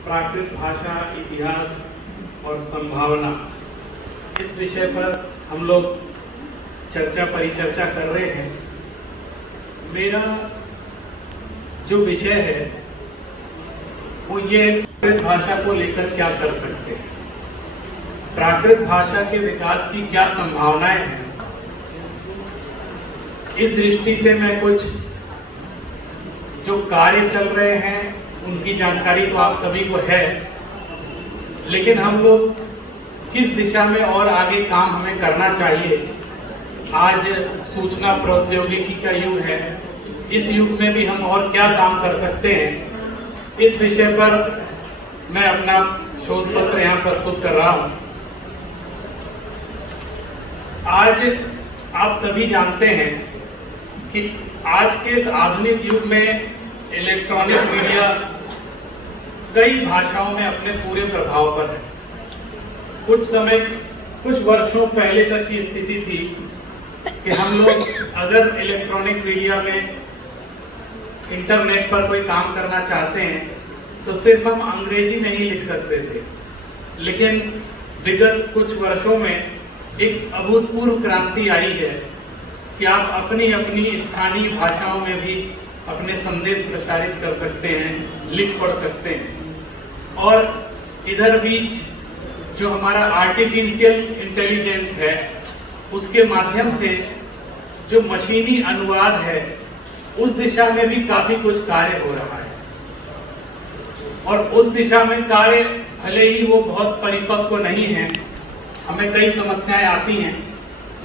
प्राकृत भाषा, इतिहास और संभावना, इस विषय पर हम लोग परिचर्चा कर रहे हैं। मेरा जो विषय है वो ये प्राकृत भाषा को लेकर क्या कर सकते हैं, प्राकृत भाषा के विकास की क्या संभावनाएं हैं। इस दृष्टि से मैं कुछ जो कार्य चल रहे हैं उनकी जानकारी तो आप सभी को है, लेकिन हम लोग किस दिशा में और आगे काम हमें करना चाहिए। आज सूचना प्रौद्योगिकी का युग है, इस युग में भी हम और क्या काम कर सकते हैं, इस विषय पर मैं अपना शोध पत्र यहाँ प्रस्तुत कर रहा हूँ। आज आप सभी जानते हैं कि आज के इस आधुनिक युग में इलेक्ट्रॉनिक मीडिया कई भाषाओं में अपने पूरे प्रभाव पर है। कुछ वर्षों पहले तक की स्थिति थी कि हम लोग अगर इलेक्ट्रॉनिक मीडिया में इंटरनेट पर कोई काम करना चाहते हैं तो सिर्फ हम अंग्रेजी में ही लिख सकते थे, लेकिन विगत कुछ वर्षों में एक अभूतपूर्व क्रांति आई है कि आप अपनी अपनी स्थानीय भाषाओं में भी अपने संदेश प्रसारित कर सकते हैं, लिख पढ़ सकते हैं। और इधर बीच जो हमारा आर्टिफिशियल इंटेलिजेंस है उसके माध्यम से जो मशीनी अनुवाद है उस दिशा में भी काफी कुछ कार्य हो रहा है। और उस दिशा में कार्य भले ही वो बहुत परिपक्व नहीं है, हमें कई समस्याएं आती हैं,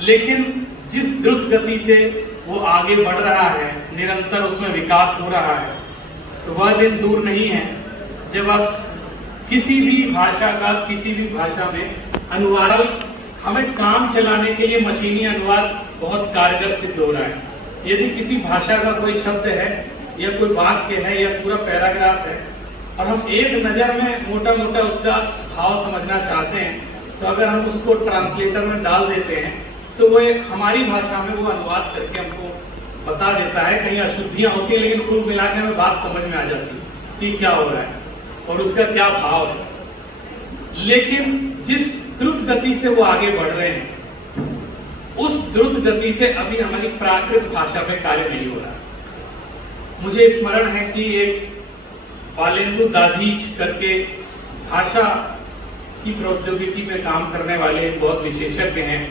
लेकिन जिस द्रुत गति से वो आगे बढ़ रहा है, निरंतर उसमें विकास हो रहा है, तो वह दिन दूर नहीं है जब आप किसी भी भाषा का किसी भी भाषा में अनुवाद, हमें काम चलाने के लिए मशीनी अनुवाद बहुत कारगर सिद्ध हो रहा है। यदि किसी भाषा का कोई शब्द है या कोई वाक्य है या पूरा पैराग्राफ है और हम एक नज़र में मोटा मोटा उसका भाव समझना चाहते हैं, तो अगर हम उसको ट्रांसलेटर में डाल देते हैं तो वो हमारी भाषा में वो अनुवाद करके हमको बता देता है। कहीं अशुद्धियाँ होती हैं, लेकिन कुल मिला के हमें बात समझ में आ जाती है कि क्या हो रहा है और उसका क्या भाव है। लेकिन जिस द्रुत गति से वो आगे बढ़ रहे हैं, उस द्रुत गति से अभी हमारी प्राकृत भाषा में कार्य नहीं हो रहा। मुझे स्मरण है कि एक बालेंदु दाधीच करके भाषा की प्रौद्योगिकी में काम करने वाले बहुत विशेषज्ञ हैं,